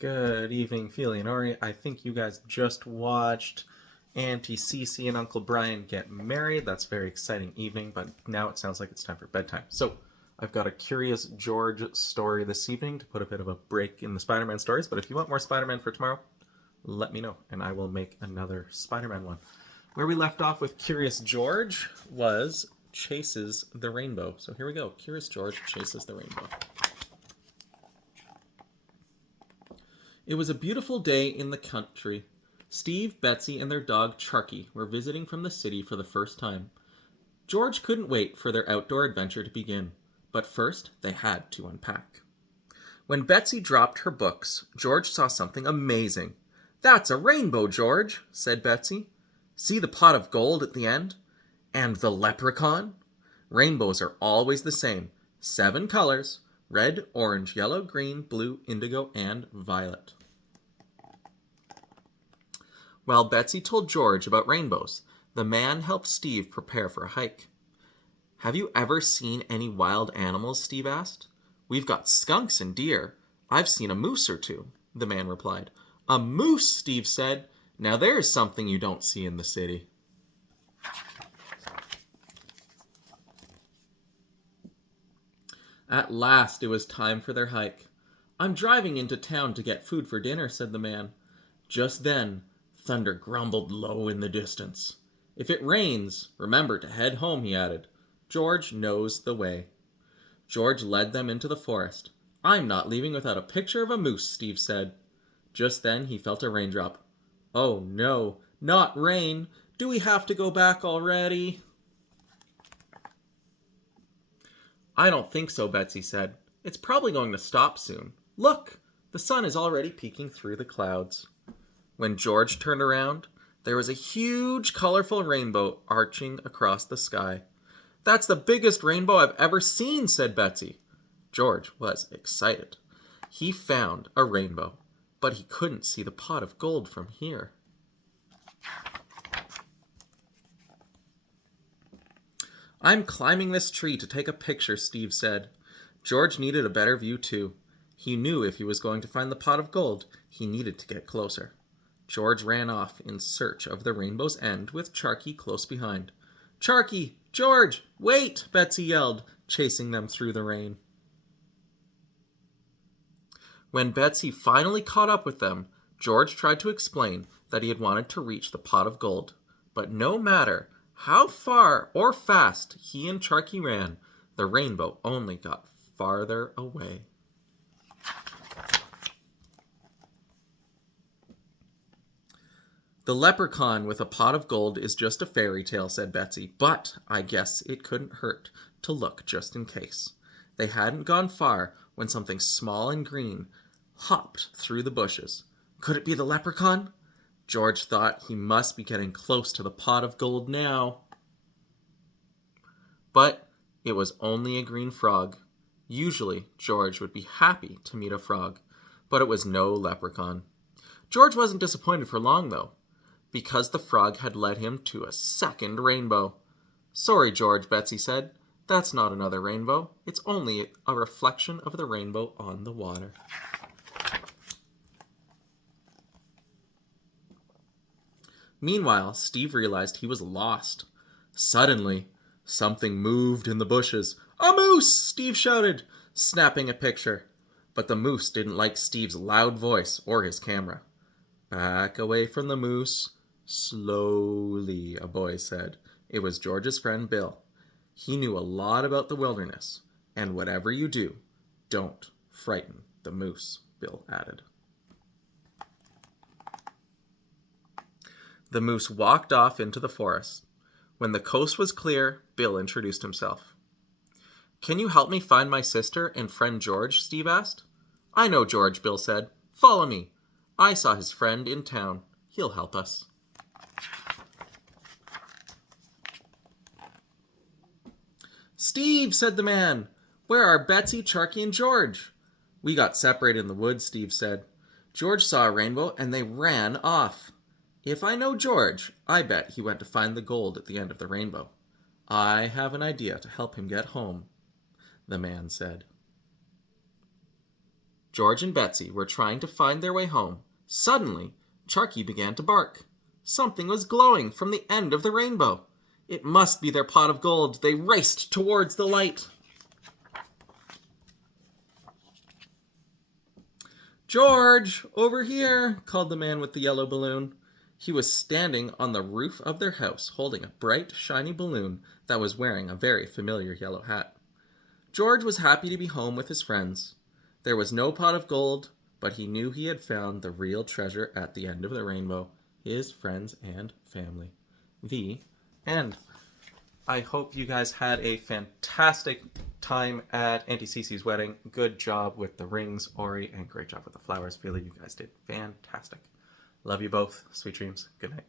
Good evening, Feely and Ori. I think you guys just watched Auntie Cece and Uncle Brian get married. That's a very exciting evening, but now it sounds like it's time for bedtime. So, I've got a Curious George story this evening to put a bit of a break in the Spider-Man stories, but if you want more Spider-Man for tomorrow, let me know, and I will make another Spider-Man one. Where we left off with Curious George was Chases the Rainbow. So here we go. Curious George chases the rainbow. It was a beautiful day in the country. Steve, Betsy, and their dog Charky were visiting from the city for the first time. George couldn't wait for their outdoor adventure to begin, but first they had to unpack. When Betsy dropped her books, George saw something amazing. "That's a rainbow, George," said Betsy. "See the pot of gold at the end? And the leprechaun? Rainbows are always the same. 7 colors: red, orange, yellow, green, blue, indigo, and violet." While Betsy told George about rainbows, the man helped Steve prepare for a hike. "Have you ever seen any wild animals?" Steve asked. "We've got skunks and deer. I've seen a moose or two," the man replied. "A moose," Steve said. "Now there's something you don't see in the city." At last it was time for their hike. "I'm driving into town to get food for dinner," said the man. Just then, thunder grumbled low in the distance. "If it rains, remember to head home," he added. "George knows the way." George led them into the forest. "I'm not leaving without a picture of a moose," Steve said. Just then he felt a raindrop. "Oh no, not rain! Do we have to go back already?" "I don't think so," Betsy said. "It's probably going to stop soon. Look, the sun is already peeking through the clouds." When George turned around, there was a huge, colorful rainbow arching across the sky. "That's the biggest rainbow I've ever seen," said Betsy. George was excited. He found a rainbow, but he couldn't see the pot of gold from here. "I'm climbing this tree to take a picture," Steve said. George needed a better view too. He knew if he was going to find the pot of gold, he needed to get closer. George ran off in search of the rainbow's end with Charky close behind. "Charky! George! Wait!" Betsy yelled, chasing them through the rain. When Betsy finally caught up with them, George tried to explain that he had wanted to reach the pot of gold. But no matter how far or fast he and Charky ran, the rainbow only got farther away. "The leprechaun with a pot of gold is just a fairy tale," said Betsy, "but I guess it couldn't hurt to look just in case." They hadn't gone far when something small and green hopped through the bushes. Could it be the leprechaun? George thought he must be getting close to the pot of gold now. But it was only a green frog. Usually, George would be happy to meet a frog, but it was no leprechaun. George wasn't disappointed for long, though, because the frog had led him to a second rainbow. "Sorry, George," Betsy said. "That's not another rainbow. It's only a reflection of the rainbow on the water." Meanwhile, Steve realized he was lost. Suddenly, something moved in the bushes. "A moose!" Steve shouted, snapping a picture. But the moose didn't like Steve's loud voice or his camera. "Back away from the moose, slowly," a boy said. It was George's friend Bill. He knew a lot about the wilderness, and whatever you do, don't frighten the moose, Bill added. The moose walked off into the forest. When the coast was clear, Bill introduced himself. "Can you help me find my sister and friend George?" Steve asked. "I know George," Bill said. "Follow me. I saw his friend in town. He'll help us." "Steve," said the man, "where are Betsy, Charky, and George?" "We got separated in the woods," Steve said. "George saw a rainbow and they ran off. If I know George, I bet he went to find the gold at the end of the rainbow. I have an idea to help him get home," the man said. George and Betsy were trying to find their way home. Suddenly, Charky began to bark. Something was glowing from the end of the rainbow. It must be their pot of gold. They raced towards the light. "George, over here," called the man with the yellow balloon. He was standing on the roof of their house, holding a bright, shiny balloon that was wearing a very familiar yellow hat. George was happy to be home with his friends. There was no pot of gold, but he knew he had found the real treasure at the end of the rainbow, his friends and family. The end. I hope you guys had a fantastic time at Auntie Cece's wedding. Good job with the rings, Ori, and great job with the flowers. Philly, you guys did fantastic. Love you both. Sweet dreams. Good night.